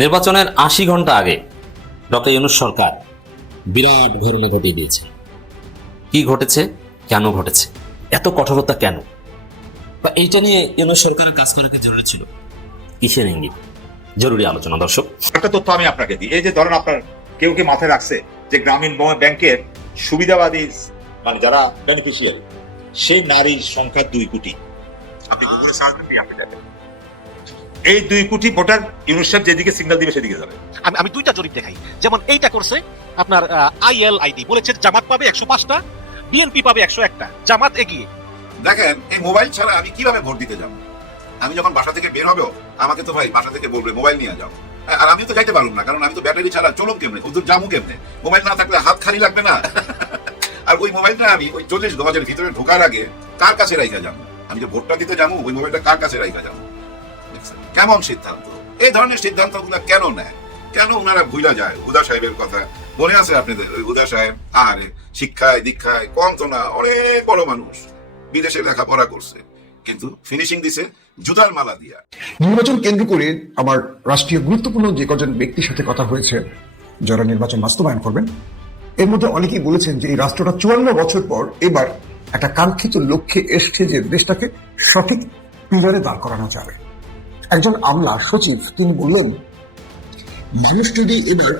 নির্বাচনের ৮০ ঘন্টা আগে ডক্টর ইউনূস সরকার বিরাট ঘটনা ঘটিয়ে দিয়েছেন। কি ঘটেছে, কেন ঘটেছে, এত কঠোরতা কেন, বা এইটা নিয়ে ইউনূস সরকারের কাজ করা কি জরুরি ছিল? কিসের ইঙ্গিত? জরুরি আলোচনা। দর্শক, একটা তথ্য আমি আপনাকে দিই। এই যে ধরেন আপনার কেউ কে মাথায় রাখছে যে গ্রামীণ ব্যাংকের সুবিধাবাদী মানে যারা বেনিফিশিয়ারি সেই নারীর সংখ্যা 2 কোটি। আপনি গুগলে সার্চ দেন, দিয়ে আপনি দেখেন এই 2 কোটি ভোটার ইউনূস সাহেব যেদিকে সিগন্যাল দিবে সেদিকে যাবে। আমি দুইটা জরিপ দেখাই। যেমন এইটা করছে আপনার ILID বলেছে জামাত পাবে 105টা, বিএনপি পাবে 101টা, জামাত এগিয়ে। দেখেন, এই মোবাইল ছাড়া আমি কিভাবে ভোট দিতে যাব? আমি যখন বাসা থেকে বের হবো আমাকে তো ভাই বাসা থেকে বলবে মোবাইল নিয়ে যাও, আর আমিও তো যাইতে পারবো না, কারণ আমি তো ব্যাটারি ছাড়া চলুম কেমনে, ওদের জামু কেমনে? মোবাইল না থাকলে হাত খালি লাগবে না? আর ওই মোবাইলটা আমি ওই 40 গজের ভিতরে ঢোকার আগে কার কাছে রাইখা যাবো? আমি যে ভোটটা দিতে যাবো ওই মোবাইলটা কার কাছে রাইখা যাবো? দেখছেন কেমন সিদ্ধান্ত? এই ধরনের সিদ্ধান্তগুলো কেন নেয়? কেন ওনারা ভুলা যায়? হুদা সাহেবের কথা মনে আছে আপনাদের? ওই হুদা সাহেব আহারে শিক্ষায় দীক্ষায় কম তো না, অনেক বড় মানুষ, বিদেশে লেখাপড়া করছে, কিন্তু ফিনিশিং দিছে জুতার মালা দিয়া। নির্বাচন কেন্দ্র করে আমার রাষ্ট্রীয় গুরুত্বপূর্ণ যে কজন ব্যক্তির সাথে কথা হয়েছে যারা নির্বাচন বাস্তবায়ন করবেন, এর মধ্যে অনেকেই বলেছেন যে এই রাষ্ট্রটা 54 বছর পর এবার একটা কাঙ্ক্ষিত লক্ষ্যে এসছে যে দেশটাকে সঠিক পিলারে দাঁড় করানো যাবে। একজন আমলা সচিব তিনি বললেন, মানুষ যদি এবার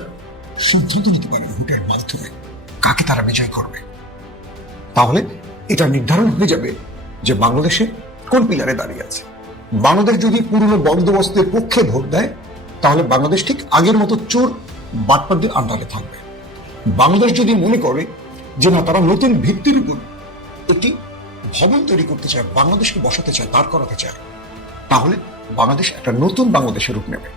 সিদ্ধান্ত নিতে পারে ভোটের মাধ্যমে কাকে তারা বিজয়ী করবে, তাহলে এটা নির্ধারণ হয়ে যাবে যে বাংলাদেশে কোন পিলারে দাঁড়িয়ে আছে। বাংলাদেশ যদি পুরনো বন্দোবস্তের পক্ষে ভোট দেয় তাহলে বাংলাদেশ ঠিক আগের মতো চোর বাটপারদের আন্ডারে থাকবে। বাংলাদেশ যদি মনে করে যে না, তারা নতুন ভিত্তির উপর একটি ভবন তৈরি করতে চায়, বাংলাদেশকে বসাতে চায়, দাঁড় করাতে চায়, তাহলে বাংলাদেশ একটা নতুন বাংলাদেশের রূপ নেবে।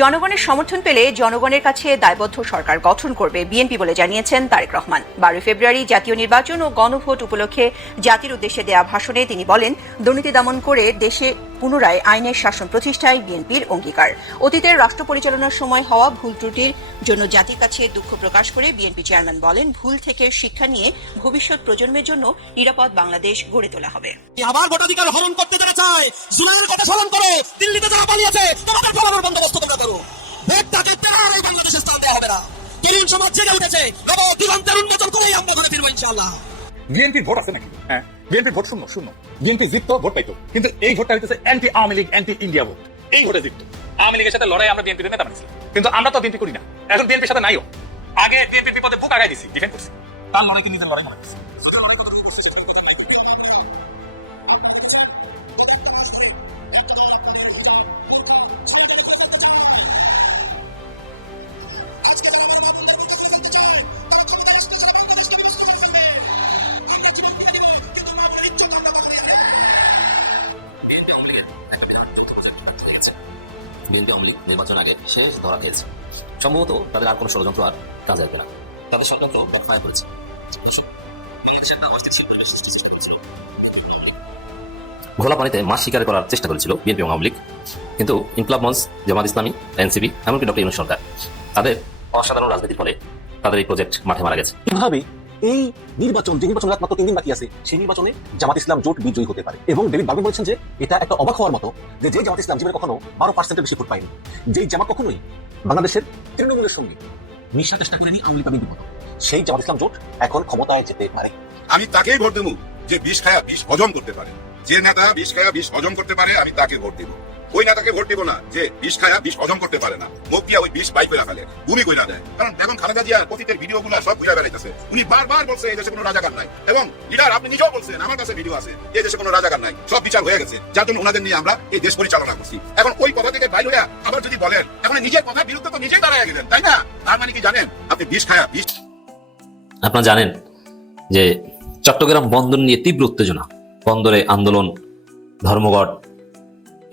জনগণের সমর্থন পেলে জনগণের কাছে দায়বদ্ধ সরকার গঠন করবে বিএনপি বলে জানিয়েছেন তারেক রহমান। 12 ফেব্রুয়ারি জাতীয় নির্বাচন ও গণভোট উপলক্ষে জাতির উদ্দেশ্যে দেয়া ভাষণে তিনি বলেন, দুর্নীতি দমন করে দেশে পুনরায় আইনের শাসন প্রতিষ্ঠায় বিএনপির অঙ্গীকার। অতীতের রাষ্ট্র পরিচালনার সময় হওয়া ভুল ত্রুটির জন্য জাতির কাছে দুঃখ প্রকাশ করে বিএনপি চেয়ারম্যান বলেন, ভুল থেকে শিক্ষা নিয়ে ভবিষ্যৎ প্রজন্মের জন্য নিরাপদ বাংলাদেশ গড়ে তোলা হবে। আবার ভোটাধিকার হরণ করতে যারা চায়, জুলাইয়ের কথা স্মরণ করো, দিল্লিতে যারা পালিয়েছে তোমাদের পালানোর বন্দোবস্ত তোমরা করো। ভোট ডাকাতদের আর এই বাংলাদেশে স্থান দেওয়া হবে না। তরুণ সমাজ জেগে উঠেছে, নব দিগন্তের উন্মোচন করেই আমরা ঘরে ফিরবো ইনশাআল্লাহ। বিএনপির ভোট আছে নাকি? হ্যাঁ, বিএনপির ভোট শূন্য শূন্য। বিএনপি জিততো, ভোট পাইতো, কিন্তু এই ভোটটা হইতেছে anti Awami League, anti India vote. এই ভোটে জিততো। আওয়ামী লীগের সাথে লড়াই আমরা বিএনপির নেতা বানিয়েছিলাম, কিন্তু আমরা তো বিএনপি করি না, এখন বিএনপির সাথে নাইও। আগে বিএনপির বিপদে বুক আগাই দিছি, ডিফেন্ড করছি, তার লড়াইকে নিজের লড়াই মনে করছি, যদিও লড়াই কতটুকু করছে সেটার কথা নাই কই। প্রিয় মা বোনেরা, আপনারা দেখেছেন গত একটা মাস ধরে একটা দল আপনাদের হিজাব বোরখা ছায়া টেনে খুলে ফেলতে চায়। আজকে যারা আমার মা বোনদের বোরখা খুলে ফেলতে চায় তারা ক্ষমতায় আসতে ছাড়া বাংলাদেশকে বিভক্ত করে ফেলবে। আমরা জীবন দিয়ে দিব, কিন্তু মা বোনের ইজ্জত আমরা কখনোই হারিয়ে ফেলবো না। বিএনপি আওয়ামী লীগের একটা বিরাট যৌথ প্রজেক্ট ব্যর্থ হয়ে গেছে। বিএনপি আওয়ামী লীগ নির্বাচন আগে শেষ ধরা খেয়েছে। সম্ভবত তাদের আর কোনো ষড়যন্ত্র আর কাজে আসবে না, তাদের ষড়যন্ত্র ব্যাকফায়ার করেছে। দর্শক, বাংলাদেশে একটা অস্থিতিশীল পরিবেশ সৃষ্টির চেষ্টা করেছিল বিএনপি এবং আওয়ামী লীগ। ঘোলা পানিতে মাছ শিকার করার চেষ্টা করেছিল বিএনপি এবং আওয়ামী লীগ, কিন্তু ইনকলাব মঞ্চ, জামাত ইসলামী, এনসিপি, এমনকি ডক্টর ইউনূস সরকার, তাদের অসাধারণ রাজনীতির ফলে তাদের এই প্রজেক্ট মাঠে মারা গেছে। কিভাবে এই নির্বাচন, যে নির্বাচন মাত্র 3 দিন বাকি আছে, সেই নির্বাচনে জামাত ইসলাম জোট বিজয়ী হতে পারে। এবং ডেভিড বার্গম্যান বলেছেন যে এটা একটা অবাক হওয়ার মতো যে জামাত ইসলাম জীবনে কখনো 12% বেশি ভোট পায়নি, যেই জামাত কখনোই বাংলাদেশের তৃণমূলের সঙ্গে মিশা চেষ্টা করেনি আওয়ামী লীগ বিপদ, সেই জামাত ইসলাম জোট এখন ক্ষমতায় যেতে পারে। আমি তাকেই ভোট দেবো যে বিষ খায়া বিষ হজম করতে পারে। যে নেতা বিষ খায়া বিষ হজম করতে পারে আমি তাকে ভোট দিব। ওই নেতাকে ভোট দিব না যে বিষ খায়া বিষ হজম করতে পারে না, মুখ দিয়া ওই বিষ বাই কইরা ফেলে, ভূমি কইরা দেয়। কারণ বেগম খালেদা জিয়া অতীতের ভিডিওগুলো সব ঘুরে বেড়াইতেছে। উনি বারবার বলছে এই দেশে কোনো রাজাকার নাই, এবং লিডার আপনি নিজেও বলছেন, আমার কাছে ভিডিও আছে, এই দেশে কোনো রাজাকার নাই, সব বিচার হয়ে গেছে, যার জন্য ওনাদের নিয়ে আমরা এই দেশ পরিচালনা করছি। এখন ওই কথা থেকে বাইরে হইয়া আবার যদি বলেন, এখন নিজের কথা বিরুদ্ধে তো নিজেই দাঁড়ায় গেলেন, তাই না? তার মানে কি জানেন আপনি বিষ খায়া বিষ। আপনারা জানেন যে চট্টগ্রাম বন্দর নিয়ে তীব্র উত্তেজনা, বন্দরে আন্দোলন, ধর্মঘট,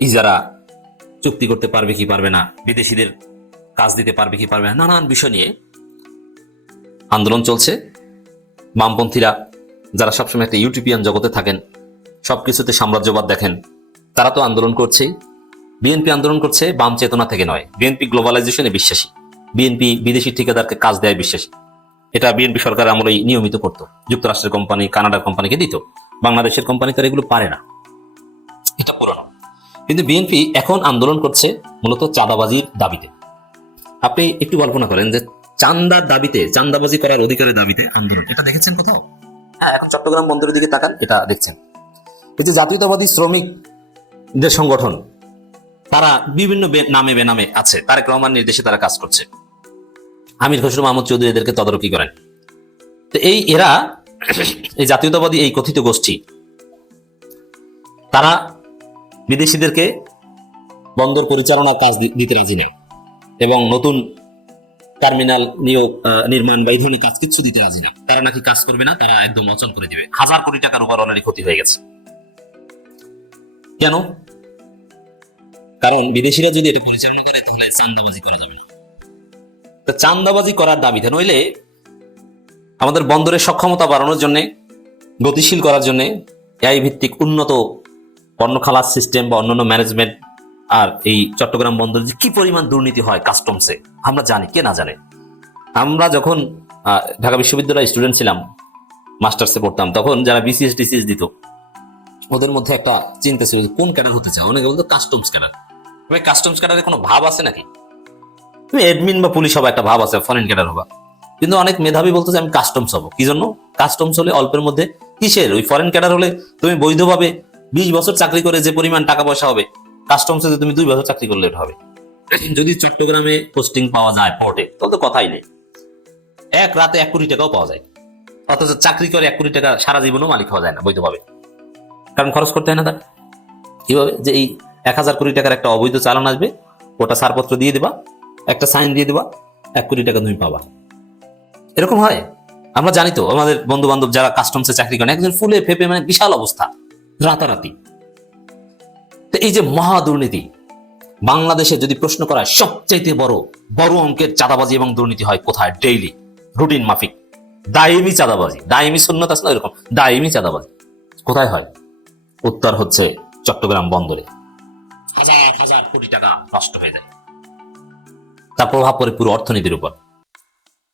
ইজারা চুক্তি করতে পারবে কি পারবে না, বিদেশিদের কাজ দিতে পারবে কি পারবে না, নানান বিষয় নিয়ে আন্দোলন চলছে। বামপন্থীরা যারা সবসময় একটা ইউটোপিয়ান জগতে থাকেন, সবকিছুতে সাম্রাজ্যবাদ দেখেন, তারা তো আন্দোলন করছে। বিএনপি আন্দোলন করছে বাম চেতনা থেকে নয়। বিএনপি গ্লোবালাইজেশনে বিশ্বাসী, বিএনপি বিদেশি ঠিকাদারকে কাজ দেয় বিশ্বাসী। এটা বিএনপি সরকার আমলেই নিয়মিত করত। যুক্তরাষ্ট্রের কোম্পানি, কানাডার কোম্পানিকে দিত, বাংলাদেশের কোম্পানি তারা এগুলো পারে না, এটা পুরনো। কিন্তু বিএনপি এখন আন্দোলন করছে মূলত চাঁদাবাজির দাবিতে। আপনি একটু কল্পনা করেন যে চান্দার দাবিতে, চান্দাবাজি করার অধিকারের দাবিতে আন্দোলন, এটা দেখেছেন কোথাও? হ্যাঁ, এখন চট্টগ্রাম বন্দরের দিকে তাকান, এটা দেখছেন। এই যে জাতীয়তাবাদী শ্রমিকদের সংগঠন, তারা বিভিন্ন নামে বেনামে আছে, তারেক রহমান নির্দেশে তারা কাজ করছে। আমির খসরু মাহমুদ চৌধুরী এদেরকে তদারকি করেন। তো এরা এই জাতীয়তাবাদী এই কথিত গোষ্ঠী, তারা বিদেশিদেরকে বন্দর পরিচালনার কাজ দিতে রাজি না, এবং নতুন টার্মিনাল নির্মাণ বা এই ধরনের কাজ কিচ্ছু দিতে রাজি না। তারা নাকি কাজ করবে না, তারা একদম অচল করে দিবে। 1000 কোটি টাকার উপর অলরেডি ক্ষতি হয়ে গেছে। কেন? কারণ বিদেশিরা যদি এটা পরিচালনা করে তাহলে চান্দাবাজি করা যাবে না। তো চান্দাবাজি করার দাবিতে, নইলে আমাদের বন্দরের সক্ষমতা বাড়ানোর জন্য, গতিশীল করার জন্য এআই ভিত্তিক উন্নত পণ্য খালাস সিস্টেম বা অন্যান্য ম্যানেজমেন্ট, আর এই চট্টগ্রাম বন্দরে যে কি পরিমাণ দুর্নীতি হয় কাস্টমসে আমরা জানি, কে না জানে। আমরা যখন ঢাকা বিশ্ববিদ্যালয়ে স্টুডেন্ট ছিলাম, মাস্টার্সে পড়তাম, তখন যারা বিসিএস টিসিএস দিত, ওদের মধ্যে একটা চিন্তা ছিল কোন ক্যাডার হতে চাও। অনেকে বলতো কাস্টমস ক্যাডার। তবে কাস্টমস ক্যাডারে কোনো ভাব আছে নাকি? তুমি অ্যাডমিন বা পুলিশ হবা, একটা ভাব আছে, ফরেন ক্যাডার হবা। কিন্তু অনেক মেধাবী বলতো যে আমি কাস্টমস হবো। কি জন্য? কাস্টমস হলে অল্পের মধ্যে, কিসের, ওই ফরেন ক্যাডার হলে তুমি বৈধভাবে 20 বছর চাকরি করে যে পরিমাণ টাকা পয়সা হবে, কাস্টমসে তুমি 2 বছর চাকরি করলে এটা হবে। যদি চট্টগ্রামে পোস্টিং পাওয়া যায় পোর্টে, তাহলে তো কথাই নেই, এক রাতে 1 কোটি টাকাও পাওয়া যায়। অথচ চাকরি করে 1 কোটি টাকা সারা জীবনও মালিক হওয়া যায় না বৈধভাবে, কারণ খরচ করতে হয় না তার। কিভাবে? যে এই 1000 কোটি টাকার একটা অবৈধ চালান আসবে, ওটা ছাড়পত্র দিয়ে দেবা, একটা সাইন দিয়ে দেবা, 1 কোটি টাকা তুমি পাবা। এরকম হয়, আমরা জানি তো। আমাদের বন্ধু বান্ধব যারা কাস্টমসে চাকরি করেন, একজন ফুলে ফেপে, মানে বিশাল অবস্থা, রাতারাতি। তো এই যে মহা দুর্নীতি, বাংলাদেশে যদি প্রশ্ন করা হয় সবচাইতে বড় অঙ্কের চাঁদাবাজি এবং দুর্নীতি হয় কোথায়? ডেইলি, রুটিন মাফিক, দায়েমি চাঁদাবাজি, দায়েমি সুন্নত আছে না, এরকম দায়েমি চাঁদাবাজি কোথায় হয়? উত্তর হচ্ছে চট্টগ্রাম বন্দরে। 1000 কোটি টাকা নষ্ট হয়ে যায়, তার প্রভাব পড়ে পুরো অর্থনীতির উপর।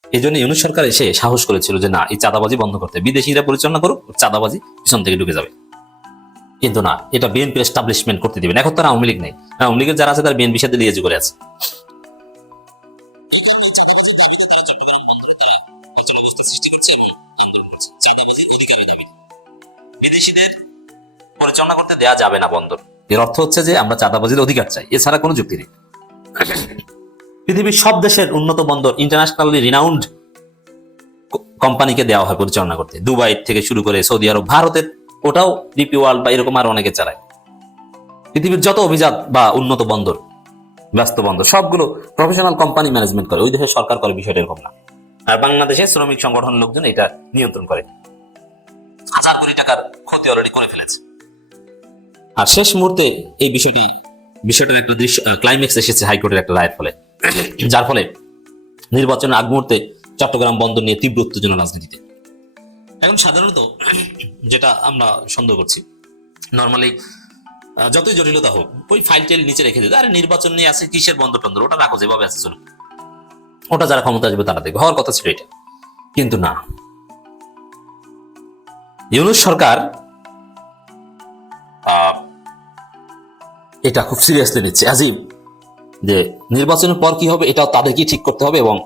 এই জন্য ইউনূস সরকার এসে সাহস করেছিল যে না, এই চাঁদাবাজি বন্ধ করতে, বিদেশিরা পরিচালনা করুক, চাঁদাবাজি পিছন থেকে ঢুকে যাবে। কিন্তু না, এটা বিএনপির এস্টাবলিশমেন্ট করতে দিবেন। এখন তারা আওয়ামী লীগ নেই, আওয়ামী লীগের যারা আছে তারা বিএনপির সাথে লিয়েজি করে আছে। এই কারণে এই চাঁদাবাজির দাবিতে তারা চট্টগ্রাম বন্দরে তারা অচল অবস্থা সৃষ্টি করছে এবং আন্দোলন করছে চাঁদাবাজির অধিকারের দাবিতে। বিদেশিদের পরিচালনা করতে দেয়া যাবে না বন্দর, এর অর্থ হচ্ছে যে আমরা চাঁদাবাজির অধিকার চাই, এছাড়া কোনো যুক্তি নেই। পৃথিবীর সব দেশের উন্নত বন্দর ইন্টারন্যাশনালি রিনাউন্ড কোম্পানিকে দেওয়া হয় পরিচালনা করতে, দুবাই থেকে শুরু করে সৌদি আরব, ভারতের ওটাও ডিপি ওয়ার্ল্ড বা এরকম আরো অনেকে চালায়। পৃথিবীর যত অভিজাত বা উন্নত বন্দর, ব্যস্ত বন্দর, সবগুলো প্রফেশনাল কোম্পানি ম্যানেজমেন্ট করে, ওই দেশের সরকার করে, বিষয়টা এরকম না। আর বাংলাদেশে শ্রমিক সংগঠন লোকজন এটা নিয়ন্ত্রণ করে। 1000 কোটি টাকার ক্ষতি অলরেডি করে ফেলেছে। আর শেষ মুহূর্তে এই বিষয়টার একটা দৃশ্য ক্লাইম্যাক্স এসেছে হাইকোর্টের একটা রায়ের ফলে, যার ফলে নির্বাচনের আগ মুহূর্তে চট্টগ্রাম বন্দর নিয়ে তীব্র উত্তেজনা রাজনীতিতে। এখন সাধারণত যেটা আমরা সন্দেহ করছি, নর্মালি যতই জটিলতা হোক, ওই ফাইল টেল নিচে রেখে দিতে, আরে নির্বাচন নিয়ে আছে, কিসের বন্দর টন্দর, ওটা রাখো যেভাবে আছে চলুক, ওটা যারা ক্ষমতা আসবে তারা দেখবে, হওয়ার কথা ছিল এটা। কিন্তু না, ইউনূস সরকার এটা খুব সিরিয়াসলি নিচ্ছে। আজিব যে নির্বাচনের পর কি হবে এটাও তাদেরকেই ঠিক করতে হবে এবং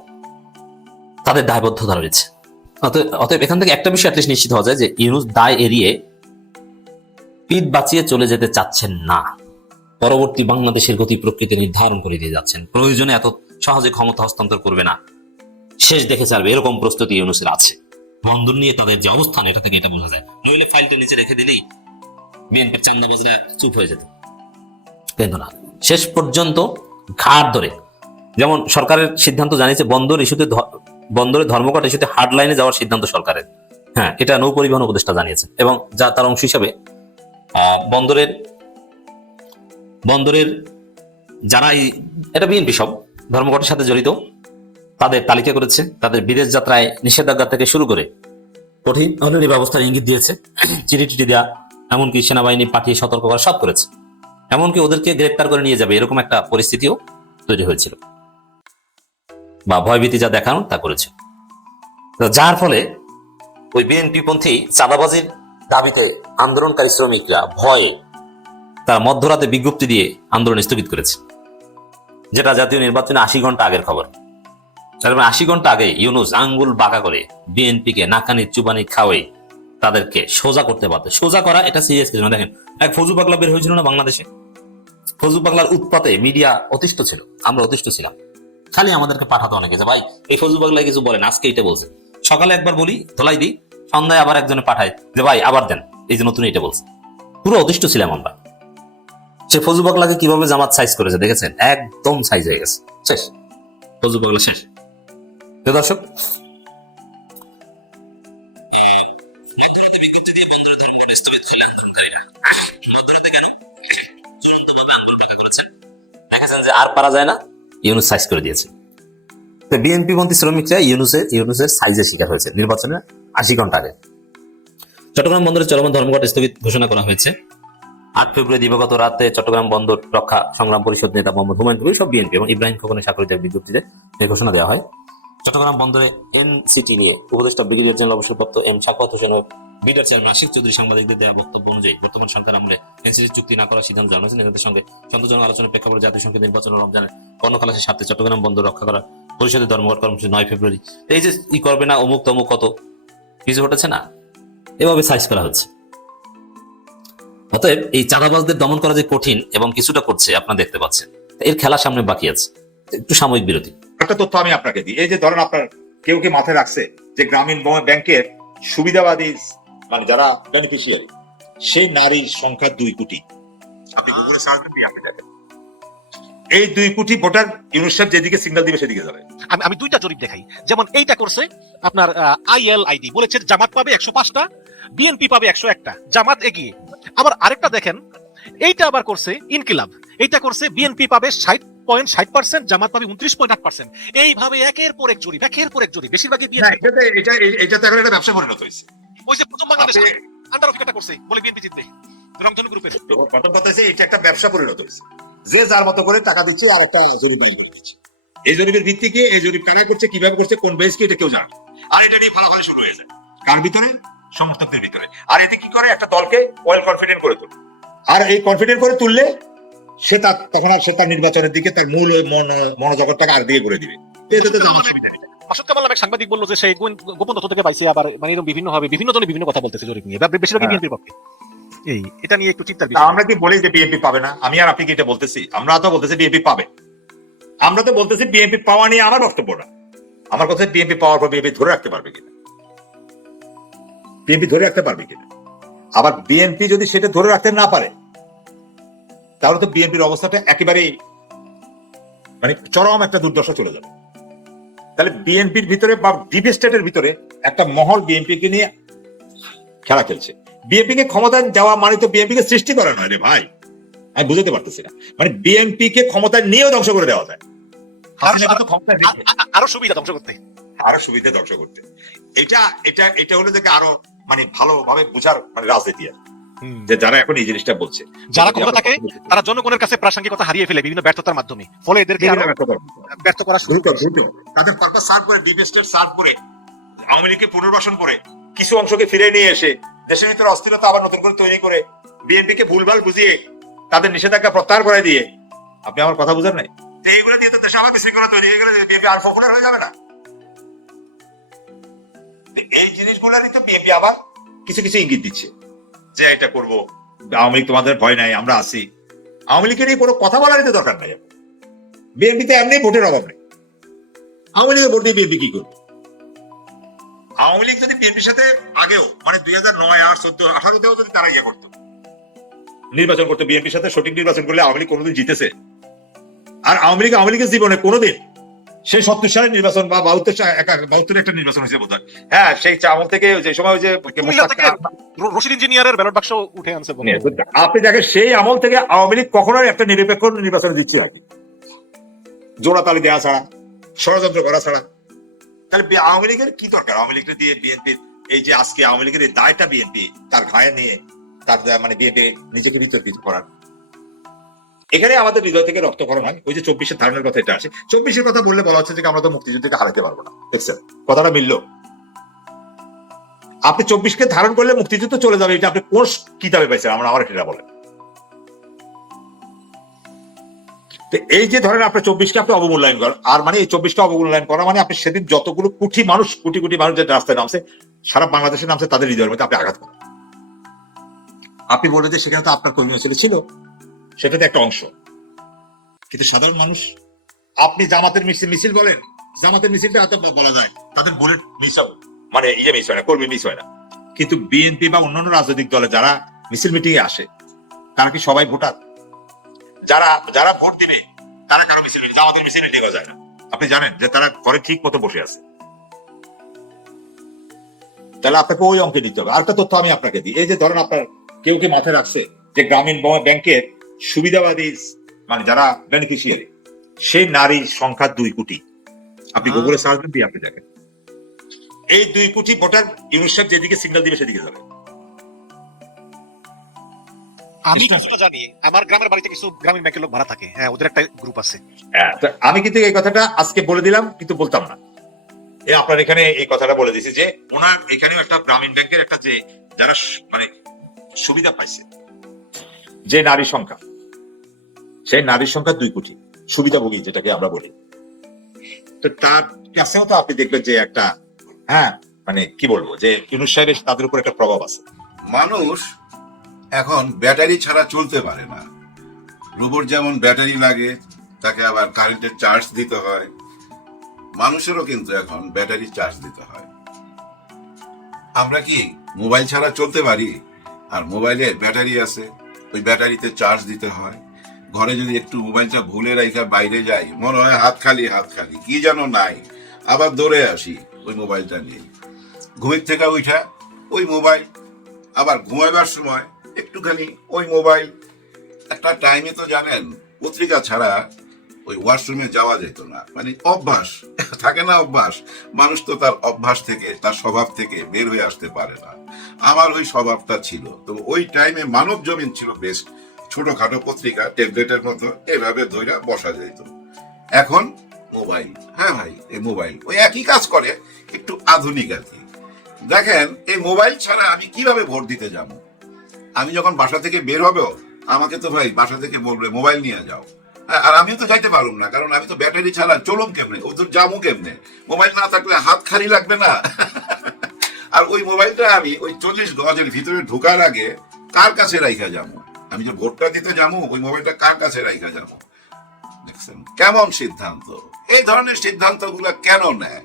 তাদের দায়বদ্ধতা রয়েছে। অতএব এখান থেকে একটা বিষয় অ্যাটলিস্ট নিশ্চিত হওয়া যায় যে ইউনূস দায় এড়িয়ে পিঠ বাঁচিয়ে চলে যেতে চাচ্ছেন না, পরবর্তী বাংলাদেশের গতি প্রকৃতি নির্ধারণ করে দিয়ে যাচ্ছেন। প্রয়োজনে এত সহজে ক্ষমতা হস্তান্তর করবে না, শেষ দেখে ছাড়বে, এরকম প্রস্তুতি ইউনূসের আছে। বন্দর নিয়ে তাদের যে অবস্থান, এটা থেকে এটা বোঝা যায়। নইলে ফাইলটা নিচে রেখে দিলেই বিএনপির চান্দাবাজরা চুপ হয়ে যেত। কিন্তু না, শেষ পর্যন্ত ঘাট ধরে, যেমন সরকারের সিদ্ধান্ত জানিয়েছে বন্দরে ধর্মঘট ইস্যুতে হার্ড লাইনে যাওয়ার সিদ্ধান্ত সরকারের। হ্যাঁ, এটা নৌ পরিবহন উপদেষ্টা জানিয়েছেন এবং যা তার অংশ হিসাবে বন্দরের যারা এটা বিএনপি সব ধর্মঘটের সাথে জড়িত তাদের তালিকা করেছে, তাদের বিদেশ যাত্রায় নিষেধাজ্ঞা থেকে শুরু করে কঠিন হলের ব্যবস্থার ইঙ্গিত দিয়েছে, চিঠি টিটি দেওয়া, এমনকি সেনাবাহিনী পাঠিয়ে সতর্ক করা, সব করেছে। এমনকি ওদেরকে গ্রেপ্তার করে নিয়ে যাবে এরকম একটা পরিস্থিতিও তৈরি হয়েছিল, বা ভয়ভীতি যা দেখানো তা করেছে। যার ফলে ওই বিএনপি পন্থী চাঁদাবাজির দাবিতে আন্দোলনকারী শ্রমিকরা ভয়ে তার মধ্যরাতে বিজ্ঞপ্তি দিয়ে আন্দোলন স্থগিত করেছে। যেটা জাতীয় নির্বাচনে 80 ঘন্টা আগের খবর। তার মানে 80 ঘন্টা আগে ইউনূস আঙ্গুল বাঁকা করে বিএনপিকে নাকানি চুবানি খাওয়াই তাদেরকে সোজা করতে পারতো। সোজা করা এটা সিরিয়াস কিছু না। দেখেন, এক ফজু পাগলা বের হয়েছিল না বাংলাদেশে? ফজু পাগলার উৎপাতে মিডিয়া অতিষ্ঠ ছিল, আমরা অতিষ্ঠ ছিলাম। খালি আমাদেরকে পাঠাতো অনেকে যে ভাই এই ফজু পাগলায় কিছু বলেন, আজকে এটা বলছে। সকালে একবার বলি, ধোলাই দিই, সন্ধ্যায় আবার একজনে পাঠায় যে ভাই আবার দেন, এই যে নতুন এটা বলছে। পুরো অতিষ্ঠ ছিলাম আমরা। সে ফজু পাগলাকে কিভাবে জামাত সাইজ করেছে দেখেছেন? একদম সাইজ হয়ে গেছে, শেষ। ফজু পাগলা শেষ। প্রিয় দর্শক, মধ্যরাতে বিজ্ঞপ্তি দিয়ে বন্দরের ধর্মঘট স্থগিত করলে আন্দোলনকারীরা। মধ্যরাতে কেন? চূড়ান্ত ভাবে আঙ্গুল বাঁকা করেছেন, দেখেছেন যে আর পারা যায় না, ইউনূস সাইজ করে দিয়েছে। তো বিএনপি পন্থী শ্রমিকরা ইউনূসের সাইজের শিকার হয়েছে নির্বাচনের 80 ঘন্টা আগে। চট্টগ্রাম বন্দরে চলমান ধর্মঘট স্থগিত ঘোষণা করা হয়েছে। 8 ফেব্রুয়ারি দিবাগত রাতে চট্টগ্রাম বন্দর রক্ষা সংগ্রাম পরিষদ নেতা মোহাম্মদ হুমায়ুন কবির, সব বিএনপি এবং ইব্রাহিম খোকনের স্বাক্ষরিত বিজ্ঞপ্তিতে এই ঘোষণা দেওয়া হয়। চট্টগ্রাম বন্দরে এনসিটি নিয়ে উপদেষ্টা ব্রিগেডিয়ার জেনারেল অবসরপ্রাপ্ত এম সাখাওয়াত হোসেন ও বিডার চেয়ারম্যান আশিক চৌধুরী সাংবাদিকদের দেওয়া বক্তব্য অনুযায়ী বর্তমান সরকার আমলে এনসিটি চুক্তি না করার সিদ্ধান্ত জানানো হয়েছে। নেতাদের সঙ্গে সন্তোষজনক আলোচনার প্রেক্ষাপটে জাতীয় সংসদ নির্বাচন ও রমজানের পণ্য খালাসের স্বার্থে চট্টগ্রাম বন্দর রক্ষা করার পরিষদের ধর্মঘট কর্মসূচি 9 ফেব্রুয়ারি। এই যে ই করবে না, অমুক তমুক কত কিছু ঘটেছে না, এভাবে সাইজ করা হচ্ছে। অতএব এই চাঁদাবাজদের দমন করা যে কঠিন এবং কিছুটা করছে আপনারা দেখতে পাচ্ছেন। এর খেলা সামনে বাকি আছে। একটু সাময়িক বিরতি। একটা তথ্য আমি আপনাকে দিই। এই যে ধরেন আপনার কেউ কি মাথায় রাখছে যে গ্রামীণ ব্যাংকের সুবিধাবাদী মানে যারা বেনিফিশিয়ারি, সেই নারীর সংখ্যা 2 কোটি। আপনি গুগলে সার্চ দিয়ে আপনি দেখেন, এই 2 কোটি ভোটার ইউনূস সাহেব যেদিকে সিগন্যাল দিবে সেদিকে যাবে। আমি দুইটা জরিপ দেখাই। যেমন এইটা করছে আপনার ILID, বলেছে জামাত পাবে 105টা, বিএনপি পাবে 101টা, জামাত এগিয়ে। আবার আরেকটা দেখেন, এইটা আবার করছে ইনকিলাব, এইটা করছে বিএনপি পাবে 60.60%, জামাত পাবে 29.8%। এইভাবে একের পর এক জরিপ, বেশিরভাগই বিএনপি। এটা তো এখন একটা ব্যবসা পরিণত হয়েছে। ওই যে প্রথম বাংলাদেশ আন্ডার অফিকারটা করছে, বলে বিএনপি জিতবে, রংধনু গ্রুপের। তো প্রথম কথা হচ্ছে এটা একটা ব্যবসা পরিণত হয়েছে, যে যার মতো করে টাকা দিচ্ছে আর একটা জরিপ বাইর করে দিচ্ছে। এই জরিপের ভিত্তি কি, এই জরিপ কারা করছে, কিভাবে করছে, কোন বেস কি, এটা কেউ জানে না। আর এটা নিয়ে ফালাফালি শুরু হয়ে যায় কার ভিতরে? সমর্থকদের ভিতরে। আর এতে কি করে? একটা দলকে ওয়েল কনফিডেন্ট করে তোলে। আর এই কনফিডেন্ট করে তুললে সে তার নির্বাচনের দিকে তার মূল মনোজগৎটাকে আর দিকে ঘুরে দিবে। মাসুদ কামাল নামে সাংবাদিক বললো যে সে গোপন তথ্য থেকে পাইছে, আবার মানে এরকম বিভিন্ন হবে, বিভিন্ন জনে বিভিন্ন কথা বলতেছে জরিপ নিয়ে, বেশিরভাগই বিএনপির পক্ষে। এটা নিয়ে একটু চিন্তার বিষয়। আমরা কি বলি যে বিএনপি পাবে না? আমি আর আপনি কি এটা বলতেছি? আমরা তো বলতেছি বিএনপি পাবে। আমরা তো বলতেছি বিএনপি পাওয়া নিয়ে আমার বক্তব্য না। আমার কথা বিএনপি পাওয়ার পর বিএনপি ধরে রাখতে পারবে কিনা, বিএনপি ধরে রাখতে পারবে কিনা। আবার বিএনপি যদি সেটা ধরে রাখতে না পারে, তাহলে তো বিএনপির অবস্থাটা একেবারেই মানে চরম একটা দুর্দশা চলে যাবে। তাহলে বিএনপির ভিতরে বা ডিপ স্টেটের ভিতরে একটা মহল বিএনপিকে নিয়ে খেলা খেলছে। বিএনপিকে ক্ষমতায় দেওয়া মানে তো বিএনপিকে সৃষ্টি করা নয় রে ভাই। আমি বুঝতে পারতেছি না, মানে বিএনপিকে ক্ষমতায় নিয়েও ধ্বংস করে দেওয়া যায়, আরো সুবিধা ধ্বংস করতে। এটা হলো দেখে আরো মানে ভালোভাবে বুঝার মানে রাজনীতি আর, যে যারা এখন এই জিনিসটা বলছে, যারা ক্ষমতা থাকে তারা জনগণের কাছে প্রাসঙ্গিকতা হারিয়ে ফেলে বিভিন্ন ব্যর্থতার মাধ্যমে, ফলে এদেরকে ব্যর্থ করা শুরু করে। তাদের পারপাস সার্ভ করে, ডিপ স্টেট সার্ভ করে, আওয়ামী লীগকে পুনর্বাসন করে, কিছু অংশকে ফিরে নিয়ে এসে দেশের ভিতরে অস্থিরতা আবার নতুন করে তৈরি করে, বিএনপিকে ভুলভাল বুঝিয়ে তাদের নিষেধাজ্ঞা প্রত্যাহার করায় দিয়ে, আপনি আমার কথা বুঝার নাই? তো এইগুলো দিয়ে তো দেশে আবার বিশৃঙ্খলা তৈরি হয়ে গেলে বিএনপি আনপপুলার হয়ে যাবে না? এই জিনিসগুলোরই তো বিএনপি আবার কিছু কিছু ইঙ্গিত দিচ্ছে যে এটা করবো, আওয়ামী লীগ তোমাদের ভয় নাই, আমরা আছি। আওয়ামী লীগের নিয়ে কোনো কথা বলারই তো দরকার নাই। বিএনপিতে এমনি ভোটের অভাব নেই। আওয়ামী লীগের ভোট দিয়ে বিএনপি কি করবে? আওয়ামী লীগ যদি বিএনপির সাথে আগেও মানে 2009, 8, 14, 18তেও যদি তারা ইয়ে করতো, নির্বাচন করতো বিএনপির সাথে, সঠিক নির্বাচন করলে আওয়ামী লীগ কোনোদিন জিতেছে? আর আওয়ামী লীগের জীবনে কোনোদিন সেই 70 সালের নির্বাচন বা 72 একটা নির্বাচন হয়েছে বোধ হয়, হ্যাঁ, সেই আমল থেকে যে সময় যে রশিদ ইঞ্জিনিয়ারের ব্যালট বাক্স উঠে আনছে। আপনি দেখেন সেই আমল থেকে আওয়ামী লীগ কখনোই একটা নিরপেক্ষ নির্বাচনে দিচ্ছে নাকি? জোড়াতালি দেওয়া ছাড়া, ষড়যন্ত্র করা ছাড়া। তাহলে আওয়ামী লীগের কি দরকার? আওয়ামী লীগের দিয়ে বিএনপির এই যে আজকে আওয়ামী লীগের এই দায়টা বিএনপি তার ঘায়ে নিয়ে তার মানে বিএনপি নিজেকে বিতর্কিত করার, এখানে আমাদের হৃদয় থেকে রক্তক্ষরণ হয়। ওই যে 24-এর ধারণের কথা এটা আসে। 24-এর কথা বললে বলা হচ্ছে যে আমরা তো মুক্তিযুদ্ধকে হারাতে পারবো না। দেখছেন কথাটা মিলল? আপনি 24-কে ধারণ করলে মুক্তিযুদ্ধ চলে যাবে, এটা আপনি কোন কিতাবে পাইছেন? আমার এটা বলেন। তো এই যে ধরেন আপনার 24কে আপনি অবমূল্যায়ন করেন, আর মানে এই 24কে অবমূল্যায়ন করা মানে আপনি সেদিন যতগুলো কোটি কোটি মানুষ যে রাস্তায় নামছে, সারা বাংলাদেশে নামছে, তাদের হৃদয়ের মধ্যে আপনি আঘাত করেন। আপনি বললেন যে সেখানে তো আপনার কর্মী ছিল, সেটাতে একটা অংশ, কিন্তু সাধারণ মানুষ, আপনি জামাতের মিছিল বলেন, জামাতের মিছিলটা হয়তো বলা যায় তাদের বুলেট মিস মানে মিস হয় না, কর্মী মিস হয় না, কিন্তু বিএনপি বা অন্যান্য রাজনৈতিক দলে যারা মিছিল মিটিং এ আসে তারা কি সবাই ভোটার? যারা ভোট দিবে তারা কারো মিছিল মিটিং, জামাতের মিছিল মিটিংও যায় না। আপনি জানেন যে তারা ঘরে ঠিক মতো বসে আছে। তাহলে আপনাকে ওই অঙ্কে নিতে হবে। আরেকটা তথ্য আমি আপনাকে দিই, এই যে ধরেন আপনার কেউ কি মাথায় রাখছে যে গ্রামীণ ব্যাংকের সুবিধাবাদী মানে যারা বেনিফিশিয়ারি, সেই নারীর সংখ্যা 2 কোটি। আপনি গুগলে সার্চ দেন, দিয়ে আপনি দেখেন এই 2 কোটি ভোটার ইউনুস সাহেব যেদিকে সিগন্যাল দিবে সেদিকে যাবে। আমি কিছুটা জানি, আমার গ্রামের বাড়িতে কিছু গ্রামীণ ব্যাংকের লোক ভাড়া থাকে, হ্যাঁ, ওদের একটা গ্রুপ আছে। হ্যাঁ, আমি কিন্তু এই কথাটা আজকে বলে দিলাম, কিন্তু বলতাম না, আপনার এখানে এই কথাটা বলে দিছি যে ওনার এখানেও একটা গ্রামীণ ব্যাংকের একটা যে যারা মানে সুবিধা পাইছে যে নারী সংখ্যা, সেই নারীর সংখ্যা 2 কোটি সুবিধাভোগী যেটাকে আমরা বলি। তো তার কাছেও তো আপনি দেখবেন যে একটা মানে কি বলবো, যে ইউনুস সাহেবের তাদের উপর একটা প্রভাব আছে। মানুষ এখন ব্যাটারি ছাড়া চলতে পারে না। রোবট যেমন ব্যাটারি লাগে, তাকে আবার কারেন্টের চার্জ দিতে হয়, মানুষেরও কিন্তু এখন ব্যাটারি চার্জ দিতে হয়। আমরা কি মোবাইল ছাড়া চলতে পারি? আর মোবাইলে ব্যাটারি আছে, ওই ব্যাটারিতে চার্জ দিতে হয়। ঘরে যদি একটু মোবাইলটা ভুলে রাখা বাইরে যাই, মনে হয় হাত খালি কি যেন নাই, আবার দৌড়ে আসি ওই মোবাইলটা নেই। ঘুমের থেকে উঠা ওই মোবাইল, আবার ঘুমাইবার সময় একটুখানি ওই মোবাইল। একটা টাইমে তো জানেন পত্রিকা ছাড়া ওই ওয়াশরুমে যাওয়া যেত না, মানে অভ্যাস থাকে না, অভ্যাস। মানুষ তো তার অভ্যাস থেকে, তার স্বভাব থেকে বের হয়ে আসতে পারে না। আমার ওই স্বভাবটা ছিল, তো ওই টাইমে মানব জমিন ছিল বেস্ট, ছোটখাটো পত্রিকা ট্যাবলেটের মতো এভাবে ধইরা বসা যেত। এখন মোবাইল, হ্যাঁ ভাই, এই মোবাইল ওই একই কাজ করে, একটু আধুনিক আর কি। দেখেন, এই মোবাইল ছাড়া আমি কিভাবে ভোট দিতে যাব? আমি যখন বাসা থেকে বের হবো, আমাকে তো ভাই বাসা থেকে বলবে মোবাইল নিয়ে যাও, আর আমিও তো যাইতে পারুম না, কারণ আমি তো ব্যাটারি ছাড়া চলুম কেমনে, ওদের জামু কেমনে? মোবাইল না থাকলে হাত খালি লাগবে না? আর ওই মোবাইলটা আমি ওই 40 গজের ভিতরে ঢোকার আগে কার কাছে রাইখা যাবো? আমি যে ভোটটা দিতে যাবো, ওই মোবাইলটা কার কাছে রাইখা যাবো? দেখছেন কেমন সিদ্ধান্ত? এই ধরনের সিদ্ধান্তগুলো কেন নেয়?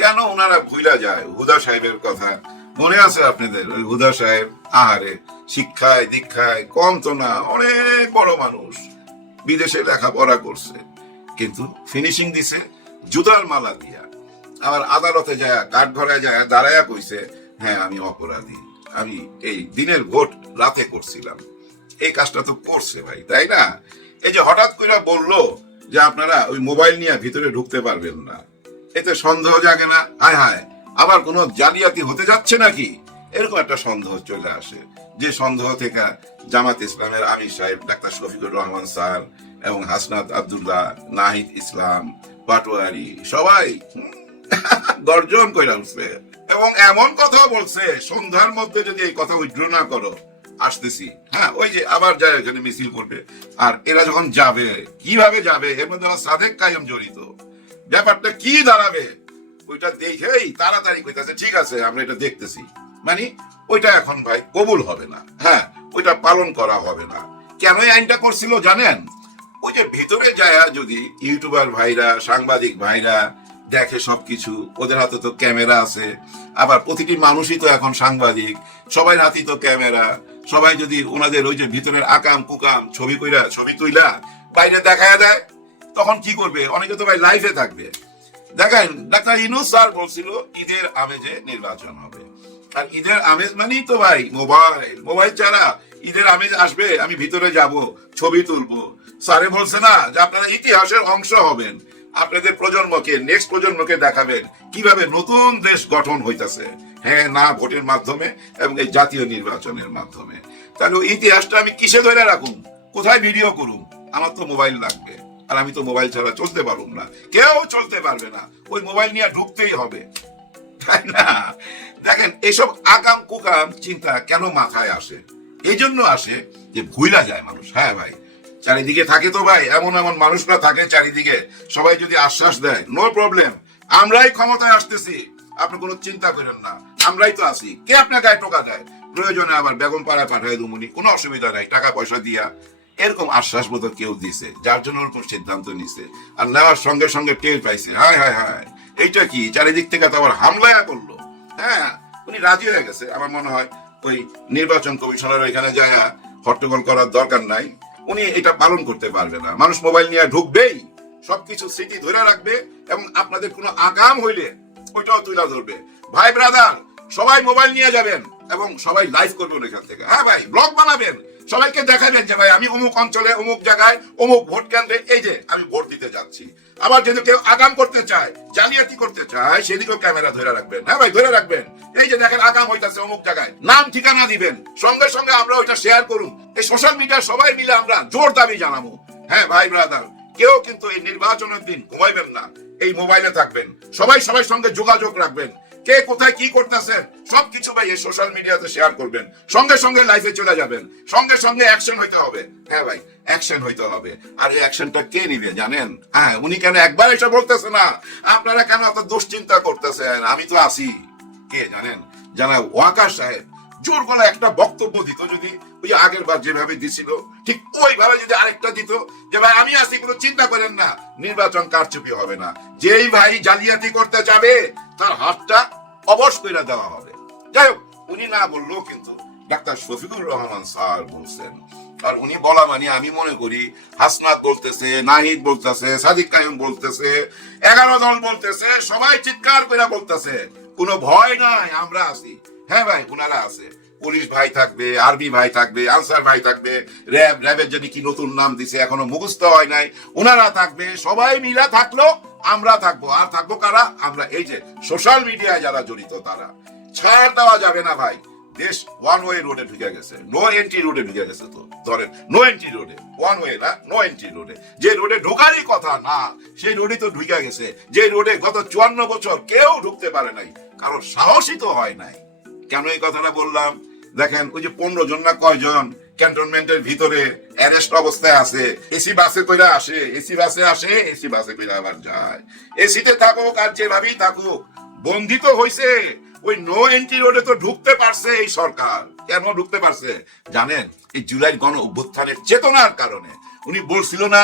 কেন ওনারা ভুলা যায়? হুদা সাহেবের কথা মনে আছে আপনাদের? ওই হুদা সাহেব আহারে, শিক্ষায় দীক্ষায় কম তো না, অনেক বড় মানুষ, বিদেশে লেখাপড়া করছে, কিন্তু ফিনিশিং দিছে জুতার মালা দিয়া। আবার আদালতে যায়, কাঠগড়ায় যায় দাঁড়ায়া কইছে, হ্যাঁ আমি অপরাধী, আমি এই দিনের ভোট রাতে করছিলাম। এই কাজটা তো করছে ভাই, তাই না? এই যে হঠাৎ করে বললো যে আপনারা ওই মোবাইল নিয়ে ভিতরে ঢুকতে পারবেন না, এতে সন্দেহ জাগে না? হায় হায়, আবার কোনো জালিয়াতি হতে যাচ্ছে নাকি? এরকম একটা সন্দেহ চলে আসে, যে সন্দেহ থেকে জামাত ইসলামের আমির সাহেব ডাক্তার শফিকুর রহমান স্যার এবং হাসনাত আব্দুল্লাহ, নাহিদ ইসলাম, পাটোয়ারি সবাই গর্জন কইরা উঠছে, এবং এমন কথাও বলছে, সন্ধ্যার মধ্যে যদি এই কথা উইথড্র না করো আসতেছি। হ্যাঁ, ওই যে আবার যায় এখানে মিছিল করবে। আর এরা যখন যাবে, কিভাবে যাবে? এর মধ্যে আবার সাদেক কায়েম জড়িত। ব্যাপারটা কি দাঁড়াবে ওইটা দেখেই তাড়াতাড়ি কইতাছে ঠিক আছে আমরা এটা দেখতেছি, মানে ওইটা এখন ভাই কবুল হবে না, হ্যাঁ ওইটা পালন করা হবে না। কেন এই আইনটা করছিল জানেন? ওই যে ভিতরে যায় যদি ইউটিউবার ভাইরা, সাংবাদিক ভাইরা দেখে সবকিছু, ওদের হাতে তো ক্যামেরা আছে, আবার প্রতিটি মানুষই তো এখন সাংবাদিক, সবাই হাতেই তো ক্যামেরা, সবাই যদি ওনাদের ওই যে ভিতরের আকাম কুকাম ছবি কইরা, ছবি তুইলা বাইরে দেখায়া দেয়, তখন কি করবে? অনেকে তো ভাই লাইভে থাকবে। দেখেন, ডাক্তার ইউনূস স্যার বলছিল ঈদের আমেজে নির্বাচন হবে, আর ঈদের আমেজ মানেই তো ভাই মোবাইল। মোবাইল ছাড়া ঈদের আমেজ আসবে? আমি ভিতরে যাব, ছবি তুলবো। স্যারে বলছে না যে আপনারা ইতিহাসের অংশ হবেন, আপনাদের প্রজন্মকে, নেক্সট প্রজন্মকে দেখাবেন কিভাবে নতুন দেশ গঠন হইতাছে, হ্যাঁ না ভোটের মাধ্যমে এবং এই জাতীয় নির্বাচনের মাধ্যমে। তাহলে ওই ইতিহাসটা আমি কিসে ধরে রাখুম? কোথায় ভিডিও করুম? আমার তো মোবাইল লাগবে, আর আমি তো মোবাইল ছাড়া চলতে পারুম না, কেউ চলতে পারবে না, ওই মোবাইল নিয়ে ঢুকতেই হবে, তাই না? দেখেন, এসব আকাম কুকাম চিন্তা কেন মাথায় আসে? এই জন্য আসে যে ভুইলা যায় মানুষ। হ্যাঁ ভাই, চারিদিকে থাকে তো ভাই, এমন এমন মানুষরা থাকে চারিদিকে, সবাই যদি আশ্বাস দেয় নো প্রবলেম, আমরাই ক্ষমতায় আসতেছি, আপনি কোনো চিন্তা করেন না, আমরাই তো আছি, কে আপনার গায়ে টোকা দেয়, প্রয়োজনে আবার বেগম পাড়ায় পাঠায় দুমুনি, কোনো অসুবিধা নাই, টাকা পয়সা দিয়া, এরকম আশ্বাস বোধ কেউ দিছে, যার জন্য ওরকম সিদ্ধান্ত নিছে। আর নেওয়ার সঙ্গে সঙ্গে টের পাইছে, হায় হায় হায় এইটা কি, চারিদিক থেকে তো আবার হামলায়া করলো। হ্যাঁ, উনি রাজি হয়ে গেছে। আমার মনে হয় ওই নির্বাচন কমিশনার এখানে যায়া হট্টগোল করার দরকার নাই, উনি এটা পালন করতে পারবে না। মানুষ মোবাইল নিয়ে ঢুকবেই, সবকিছু স্মৃতি ধরে রাখবে, এবং আপনাদের কোনো আকাম হইলে ওইটাও তুলে ধরবে। ভাই ব্রাদার, সবাই মোবাইল নিয়ে যাবেন এবং সবাই লাইভ করবেন এখান থেকে। হ্যাঁ ভাই, ব্লগ বানাবেন, সবাইকে দেখাবেন যে ভাই আমি অমুক অঞ্চলে অমুক জায়গায় অমুক ভোট কেন্দ্রে এই যে আমি ভোট দিতে যাচ্ছি। আবার যদি কেউ আগাম করতে চায়, জালিয়াতি করতে চায়, সেদিকেও ক্যামেরা ধরে রাখবেন। হ্যাঁ ভাই, ধরে রাখবেন, এই যে দেখেন আগাম হইতাছে অমুক জায়গায়, নাম ঠিকানা দিবেন, সঙ্গে সঙ্গে আমরা ওইটা শেয়ার করুন। এই সোশ্যাল মিডিয়া সবাই মিলে আমরা জোর দাবি জানাবো। হ্যাঁ ভাই ব্রাদার, কেউ কিন্তু এই নির্বাচনের দিন ঘুমাইবেন না, এই মোবাইলে থাকবেন, সবাই সবার সঙ্গে যোগাযোগ রাখবেন, কে কোথায় কি করতেছেন সবকিছু ভাই এই সোশ্যাল মিডিয়াতে শেয়ার করবেন, সঙ্গে সঙ্গে লাইফে চলে যাবেন, সঙ্গে সঙ্গে অ্যাকশন হইতে হবে। হ্যাঁ ভাই, অ্যাকশন হইতে হবে। আর এই অ্যাকশনটা কে নিবে জানেন? হ্যাঁ, উনি কেন একবার এসে বলতেছে না, আপনারা কেন অত দুশ্চিন্তা করতেছেন, আমি তো আছি। কে জানেন? জানা ওয়াকার সাহেব জোর গলা একটা বক্তব্য দিত, যদি ওই যে আগের বার যেভাবে দিছিল ঠিক ওইভাবে যদি আরেকটা দিত যে ভাই আমি আছি, কোনো চিন্তা করেন না, নির্বাচন কারচুপি হবে না, যেই ভাই জালিয়াতি করতে যাবে তার হাতটা অবশ করে দেওয়া হবে। যাই হোক, উনি না বললেও কিন্তু ডাক্তার শফিকুর রহমান স্যার বলছেন, আর উনি বলা মানে আমি মনে করি হাসনাত বলতেছে, নাহিদ বলতেছে, সাদিক কাইম বলতেছে, 11 দল বলতেছে, সবাই চিৎকার করে বলতেছে কোনো ভয় নাই, আমরা আছি। হ্যাঁ ভাই, উনারা আছে, পুলিশ ভাই থাকবে, আর্মি ভাই থাকবে, আনসার ভাই থাকবে, র্যাবের যদি কি নতুন নাম দিছে এখনো মুখস্থ হয় নাই, উনারা থাকবে, সবাই মিলা থাকলো, আমরা থাকবো। আর থাকবো কারা? আমরা এই যে সোশ্যাল মিডিয়ায় যারা জড়িত তারা। ছাড় দেওয়া যাবে না ভাই, দেশ ওয়ান ওয়ে রোডে ঢুকে গেছে, নো এন্ট্রি রোডে ঢুকে গেছে। তো ধরেন নো এন্ট্রি রোডে, ওয়ান ওয়ে না, নো এন্ট্রি রোডে, যে রোডে ঢুকারই কথা না সেই রোডে তো ঢুকে গেছে, যে রোডে গত 54 বছর কেউ ঢুকতে পারে নাই, কারণ সাহসী তো হয় নাই। কেন এই কথাটা বললাম? দেখেন ওই যে 15 জন না কয়জন ক্যান্টনমেন্টের ভিতরে অ্যারেস্ট অবস্থায় আছে, এসি বাসে কইরা আসে, এসি বাসে আসে, এসি বাসে কইরা আবার যায়, এসিতে থাকুক আর যেভাবেই থাকুক, বন্দিত হইছে। ওই নো এন্ট্রি রোডে তো ঢুকতে পারছে এই সরকার। কেন ঢুকতে পারছে জানেন? এই জুলাই গণ অভ্যুত্থানের চেতনার কারণে। উনি বলছিল না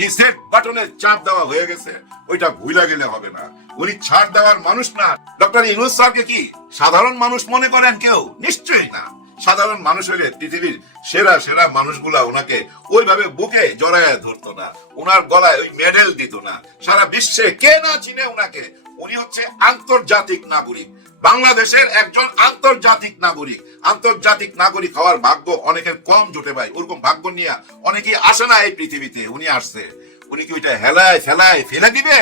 রিসেট বাটনে চাপ দেওয়া হয়ে গেছে, ওইটা ভুলে গেলে হবে না। উনি ছাড় দেওয়ার মানুষ না। ডক্টর ইউনূস স্যারকে কি সাধারণ মানুষ মনে করেন কেউ? নিশ্চয়ই না। সাধারণ মানুষ হইলে পৃথিবীর সেরা সেরা মানুষগুলা ওনাকে ওইভাবে বুকে জড়ায় ধরতো না, ওনার গলায় ওই মেডেল দিত না। সারা বিশ্বে কে না চিনে উনাকে। উনি হচ্ছে আন্তর্জাতিক নাগরিক, বাংলাদেশের একজন আন্তর্জাতিক নাগরিক। আন্তর্জাতিক নাগরিক হওয়ার ভাগ্য অনেকের কম জোটে ভাই, ওরকম ভাগ্য নিয়ে অনেকেই আসে না এই পৃথিবীতে। উনি আসছে, উনি কি ওইটা হেলায় ফেলায় ফেলে দিবে?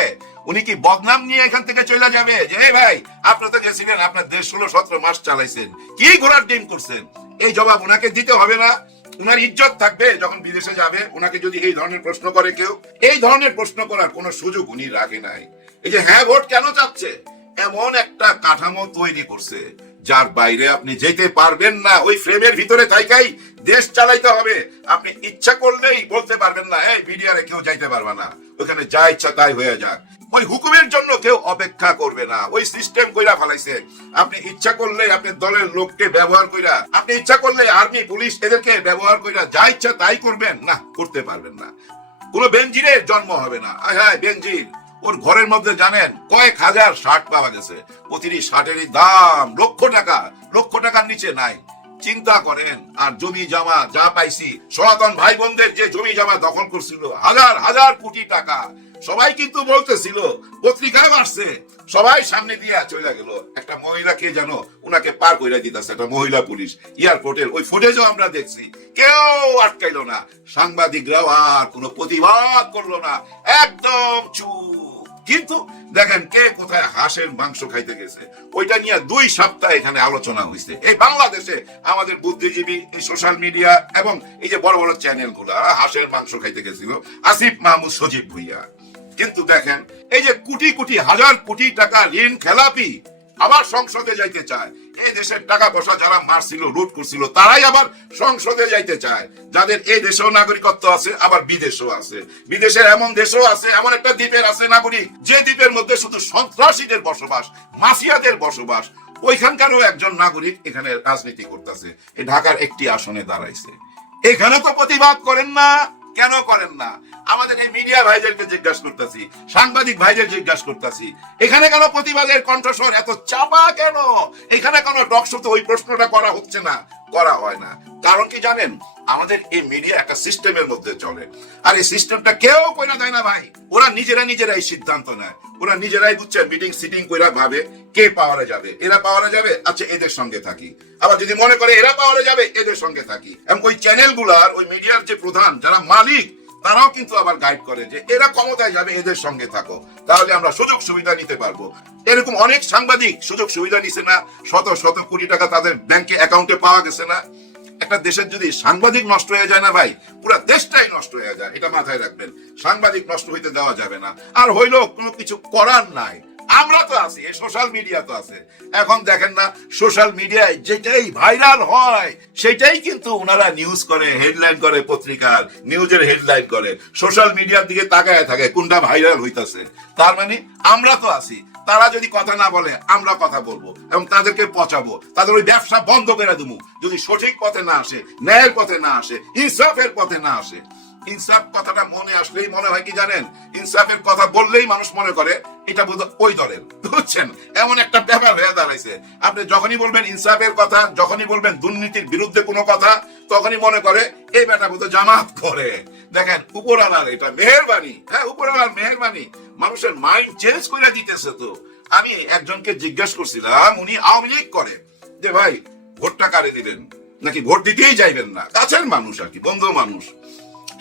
উনি কি বদনাম নিয়ে এখান থেকে চলে যাবে যে এই ভাই আপনি তো গেছিলেন, আপনার দেশ 16-17 মাস চালাইছেন, কি ঘোড়ার ডিম করছেন? এই জবাব উনাকে দিতে হবে না? উনার ইজ্জত থাকবে যখন বিদেশে যাবে। উনাকে যদি এই ধরনের প্রশ্ন করে কেউ, এই ধরনের প্রশ্ন করার কোনো সুযোগ উনি রাখে নাই। এই যে হ্যাঁ ভোট কেন চাচ্ছে, এমন একটা কাঠামো তৈরি করছে যার বাইরে আপনি যেতে পারবেন না। ওই ফ্রেমের ভিতরে থাইকাই দেশ চালাইতে হবে। আপনি ইচ্ছা করলেই বলতে পারবেন না এই বিডিআরে কেউ যাইতে পারবে না, ওখানে যা ইচ্ছা তাই হয়ে যাক। ওই হুকুমের জন্য কেউ অপেক্ষা করবে না। ওই সিস্টেম কইরা ফেলাইছে। আপনি ইচ্ছা করলে আপনার দলের লোককে ব্যবহার কইরা, আপনি ইচ্ছা করলে আর্মি পুলিশ এদেরকে ব্যবহার কইরা যা ইচ্ছা তাই করবেন না, করতে পারবেন না। কোনো বেনজিরের জন্ম হবে না। হ্যাঁ, বেনজির ওর ঘরের মধ্যে জানেন কয়েক হাজার শার্ট পাওয়া গেছে, প্রতিটি শার্টেরই দাম লক্ষ টাকা, লক্ষ টাকার নিচে নাই। চিন্তা করেন। আর জমি জমা যা পাইছি, সনাতন ভাই বোনদের যে জমি জমা দখল করছিল, হাজার হাজার কোটি টাকা, সবাই কিন্তু বলতেছিল, পত্রিকায় আসছে, সবাই সামনে দিয়ে চলে গেল। একটা মহিলাকে জানো উনাকে পার কইরা দিতেছে একটা মহিলা পুলিশ এয়ারপোর্টের, ওই ফুটেজও আমরা দেখছি। কেউ আটকাইলো না, সাংবাদিকরাও আর কোনো প্রতিবাদ করলো না, একদম চুপ। কিন্তু দেখেন কে কোথায় হাঁসের মাংস খাইতে গেছে, ওইটা নিয়ে 2 সপ্তাহ এখানে আলোচনা হয়েছে। এই বাংলাদেশে আমাদের বুদ্ধিজীবী, এই সোশ্যাল মিডিয়া এবং এই যে বড় বড় চ্যানেলগুলা হাঁসের মাংস খাইতে গেছিল আসিফ মাহমুদ, সজীব ভুইয়া। কিন্তু দেখেন এই যে কোটি কোটি হাজার কোটি টাকা ঋণ খেলাপি আবার সংসদে যাইতে চায়। এই দেশের টাকা পয়সা যারা মারছিল, লুট করছিল, তারাই আবার সংসদে যাইতে চায়। যাদের এই দেশেও নাগরিকত্ব আছে, আবার বিদেশেও আছে। বিদেশের এমন দেশও আছে, এমন একটা দ্বীপের আছে নাগরিক, যে দ্বীপের মধ্যে শুধু সন্ত্রাসীদের বসবাস, মাফিয়াদের বসবাস। ওইখানকারও একজন নাগরিক এখানে রাজনীতি করতেছে, এই ঢাকার একটি আসনে দাঁড়াইছে। এখানে তো প্রতিবাদ করেন না, কেন করেন না? আমাদের এই মিডিয়া ভাইদেরকে জিজ্ঞাসা করতেছি, সাংবাদিক ভাইদের জিজ্ঞাসা করতেছি, এখানে কেন প্রতিবাদের কণ্ঠস্বর এত চাপা কেন? এখানে কেন টকশোতে ওই প্রশ্নটা করা হচ্ছে না, করা হয় না? কারণ কি জানেন, আমাদের এই মিডিয়া একটা সিস্টেমের মধ্যে চলে, আর এই সিস্টেমটা কেউ কইরা দেয় না ভাই। ওরা নিজেরাই সিদ্ধান্ত নেয়, ওরা নিজেরাই বুঝছেন মিটিং সিটিং কইরা ভাবে কে পাওয়ারে যাবে, এরা পাওয়ারে যাবে, আচ্ছা এদের সঙ্গে থাকি। আবার যদি মনে করে এরা পাওয়ারে যাবে, এদের সঙ্গে থাকি। এবং ওই চ্যানেলগুলার, ওই মিডিয়ার যে প্রধান, যারা মালিক, তারাও কিন্তু আবার গাইড করে যে এরা ক্ষমতায় যাবে, এদের সঙ্গে থাকো, তাহলে আমরা সুযোগ সুবিধা নিতে পারবো। এরকম অনেক সাংবাদিক সুযোগ সুবিধা নিছে না, শত শত কোটি টাকা তাদের ব্যাংকে অ্যাকাউন্টে পাওয়া গেছে না। একটা দেশের যদি সাংবাদিক নষ্ট হয়ে যায় না ভাই, পুরো দেশটাই নষ্ট হয়ে যায়, এটা মাথায় রাখবেন। সাংবাদিক নষ্ট হইতে দেওয়া যাবে না। আর হইলেও কোনো কিছু করার নাই, আমরা তো আছি, এই সোশ্যাল মিডিয়া তো আছে। এখন দেখেন না, সোশ্যাল মিডিয়ায় যেটাই ভাইরাল হয় সেটাই কিন্তু ওনারা নিউজ করে, হেডলাইন করে, পত্রিকার নিউজের হেডলাইন করে, সোশ্যাল মিডিয়ার দিকে তাকায় থাকে কোনটা ভাইরাল হইতাছে। তার মানে আমরা তো আছি, তারা যদি কথা না বলে আমরা কথা বলবো এবং তাদেরকে পচাবো, তাদের ওই ব্যবসা বন্ধ করে দেবো যদি সঠিক পথে না আসে, ন্যায়ের পথে না আসে, ইনসাফের পথে না আসে। ইনসাফ কথাটা মনে আসলেই মনে হয় কি জানেন, ইনসাফের কথা বললেই মানুষ মনে করে এটা বোধ ওই দলের, বুঝছেন? এমন একটা ব্যাপার হয়ে দাঁড়াইছে। আপনি যখনই বলবেন ইনসাফের কথা, যখনই বলবেন দুর্নীতির বিরুদ্ধে কোনো কথা, তখনই মনে করে এই বেটা বোধ জামাত করে। দেখেন, উপরওয়ালার এটা মেহেরবানি, হ্যাঁ উপরওয়ালার মেহেরবানি, মানুষের মাইন্ড চেঞ্জ করে দিতেছে। তো আমি একজনকে জিজ্ঞাসা করছিলাম, উনি আওয়ামী লীগ করে, যে ভাই ভোটটা কারে দিবেন, নাকি ভোট দিতেই যাইবেন না? কাছের মানুষ আর কি, বন্ধু মানুষ।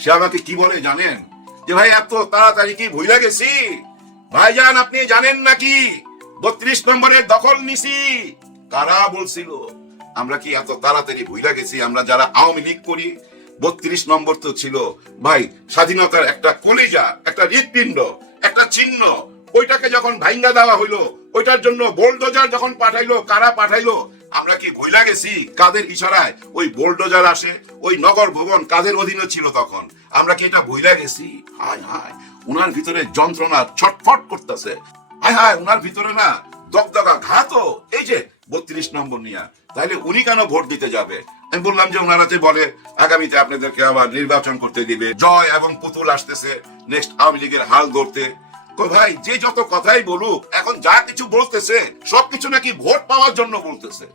সে আমাকে কি বলে জানেন, যে ভাই এত তাড়াতাড়ি কি ভুইলা গেছি? ভাইজান আপনি জানেন নাকি 32 নম্বরের দখল নিছি? কারা বলছিল? আমরা কি এত তাড়াতাড়ি ভুইলা গেছি? আমরা যারা আওয়ামী লীগ করি, 32 নম্বর তো ছিল ভাই স্বাধীনতার একটা কলিজা, একটা হৃৎপিণ্ড, একটা চিহ্ন। ওইটাকে যখন ভাঙ্গা দেওয়া হইলো, ওইটার জন্য বোলডোজার যখন পাঠাইলো, কারা পাঠাইলো? আমরা কি ভুইলা গেছি কাদের ইশারায় ওই বোলডোজার আসে? ওই নগর ভবন কাদের অধীনে ছিল তখন? আমরা কি এটা ভুইলা গেছি? হায় হায়, উনার ভিতরে যন্ত্রণা ছটফট করতেছে। হায় হায়, উনার ভিতরে না দগদগা ঘাত। এই যে 32 নম্বর নিয়া, তাহলে উনি কেন ভোট দিতে যাবে? আমি বললাম যে ওনারা যে বলে আগামীতে আপনাদেরকে আবার নির্বাচন করতে দিবে, জয় এবং পুতুল আসতেছে নেক্সট আওয়ামী লীগের হাল ধরতে। তো ভাই যে যত কথাই বলুক, এখন যা কিছু বলতেছে সবকিছু নাকি ভোট পাওয়ার জন্য বলতেছে।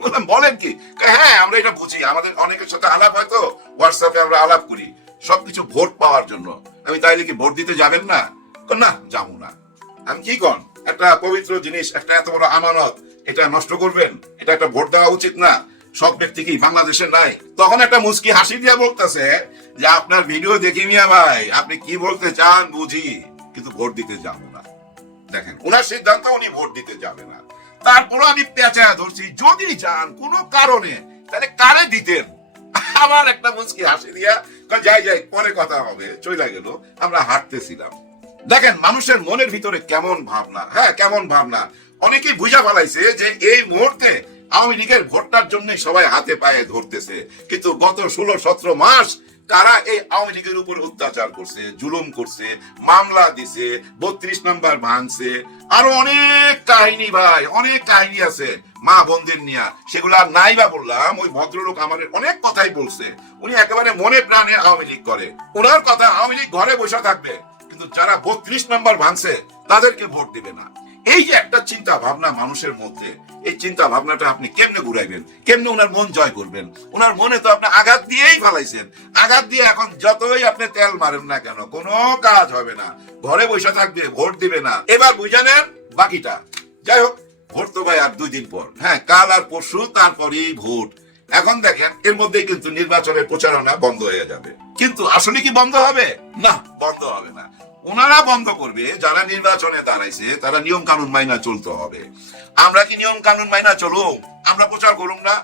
বললাম বলেন কি? হ্যাঁ আমরা এটা বুঝি, আমাদের অনেকের সাথে আলাপ হয়তো, হোয়াটসঅ্যাপে আমরা আলাপ করি, সবকিছু ভোট পাওয়ার জন্য। আমি তাইলে কি ভোট দিতে যাবেন না? না যাবো না। আমি কি কন, একটা পবিত্র জিনিস, একটা এত বড় আমানত, এটা নষ্ট করবেন? এটা একটা ভোট দেওয়া উচিত না? সব ব্যক্তি কি বাংলাদেশে নাই? তখন একটা মুচকি হাসি দিয়া বলতেছে যে আপনার ভিডিও দেখি মিয়া ভাই, আপনি কি বলতে চান বুঝি, কিন্তু ভোট দিতে যাবো না। দেখেন ওনার সিদ্ধান্ত, উনি ভোট দিতে যাবে না। তারপরও আমি পেঁচায়া ধরছি, যদি যান কোনো কারণে, তাহলে কারে দিতেন? আবার একটা মুচকি হাসি দিয়া যাই যাই পরে কথা হবে, চইলা গেল। আমরা হাঁটতেছিলাম, দেখেন মানুষের মনের ভিতরে কেমন ভাবনা, হ্যাঁ কেমন ভাবনা। অনেকেই বুঝা ফেলাইছে যে এই মুহূর্তে আওয়ামী লীগের ভোটটার জন্যই সবাই হাতে পায়ে ধরতেছে, কিন্তু গত 16-17 মাস কারা এই আওয়ামী লীগের উপর অত্যাচার করছে, জুলুম করছে, মামলা দিছে, 32 নম্বর ভাঙছে, আরো অনেক কাহিনী ভাই, অনেক কাহিনী আছে মা বোনদের নিয়া, সেগুলো আর নাই বা বললাম। ওই ভদ্রলোক আমাদের অনেক কথাই বলছে, উনি একেবারে মনে প্রাণে আওয়ামী লীগ করে। উনার কথা, আওয়ামী লীগ ঘরে বসে থাকবে, কিন্তু যারা 32 নম্বর ভাঙছে তাদেরকে ভোট দিবে না। এই যে একটা চিন্তা ভাবনা মানুষের মধ্যে, এই চিন্তা ভাবনাটা আপনি কেমনে ঘুরাইবেন, কেমনে ওনার মন জয় করবেন? ওনার মনে তো আপনি আঘাত দিয়েই ফেলাইছেন। আঘাত দিয়ে এখন যতই আপনি তেল মারেন না কেন, কোনো কাজ হবে না। ঘরে বসে থাকবে, ভোট দিবে না। এবার বুঝা নেন বাকিটা। যাই হোক, ভোট তো ভাই আর 2 দিন পর, হ্যাঁ কাল আর পরশু, তারপরেই ভোট। এখন দেখেন এর মধ্যেই কিন্তু নির্বাচনের প্রচারণা বন্ধ হয়ে যাবে। কিন্তু আসলে কি বন্ধ হবে? না, বন্ধ হবে না। ওনারা বন্ধ করবে, যারা নির্বাচনে দাঁড়াইছে তারা নিয়ম কানুন মাইনা চলতে হবে। আমরা কি নিয়ম কানুন মাইনা চলুম? আমরা প্রচার করুম না?